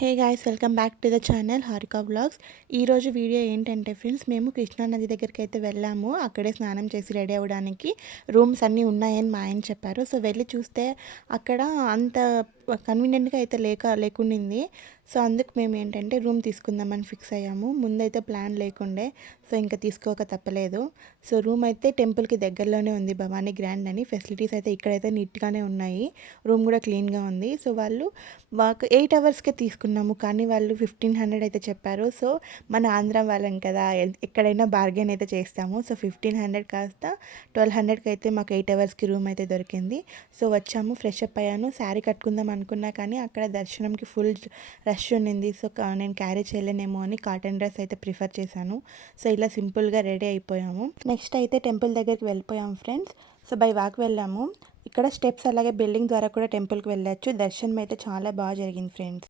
Hey guys, welcome back to the channel Harika vlogs. ఈరోజు video ఏంటంటే friends, మేము కృష్ణా నది దగ్గరికి అయితే వెళ్ళాము. అక్కడే స్నానం చేసి రెడీ అవ్వడానికి రూమ్స్ అన్నీ ఉన్నాయని మా ఆయన చెప్పారు. సో వెళ్ళి చూస్తే అక్కడ అంత కన్వీనియంట్గా అయితే లేకుండింది. సో అందుకు మేము ఏంటంటే రూమ్ తీసుకుందామని ఫిక్స్ అయ్యాము. ముందైతే ప్లాన్ లేకుండే, సో ఇంకా తీసుకోక తప్పలేదు. సో రూమ్ అయితే టెంపుల్కి దగ్గరలోనే ఉంది, భవానీ గ్రాండ్ అని. ఫెసిలిటీస్ అయితే ఇక్కడైతే నీట్గానే ఉన్నాయి. రూమ్ కూడా క్లీన్గా ఉంది. సో వాళ్ళు మాకు 8 అవర్స్కే తీసుకున్నాము, కానీ వాళ్ళు 1500 అయితే చెప్పారు. సో మన ఆంధ్ర వాళ్ళం కదా, ఎక్కడైనా బార్గెన్ అయితే చేస్తాము. సో 1500 కాస్త 1200కి అయితే మాకు 8 అవర్స్కి రూమ్ అయితే దొరికింది. సో వచ్చాము, ఫ్రెష్ అప్ అయ్యాను. శారీ కట్టుకుందాం అనుకున్నా కానీ అక్కడ దర్శనంకి ఫుల్ రష్ ఉండింది. సో నేను క్యారీ చేయలేనేమో అని కాటన్ డ్రెస్ అయితే ప్రిఫర్ చేశాను. సో ఇలా సింపుల్గా రెడీ అయిపోయాము. నెక్స్ట్ అయితే టెంపుల్ దగ్గరికి వెళ్ళిపోయాము ఫ్రెండ్స్. సో బై వాక్ వెళ్ళాము. ఇక్కడ స్టెప్స్ అలాగే బిల్డింగ్ ద్వారా కూడా టెంపుల్కి వెళ్ళొచ్చు. దర్శనం అయితే చాలా బాగా జరిగింది ఫ్రెండ్స్.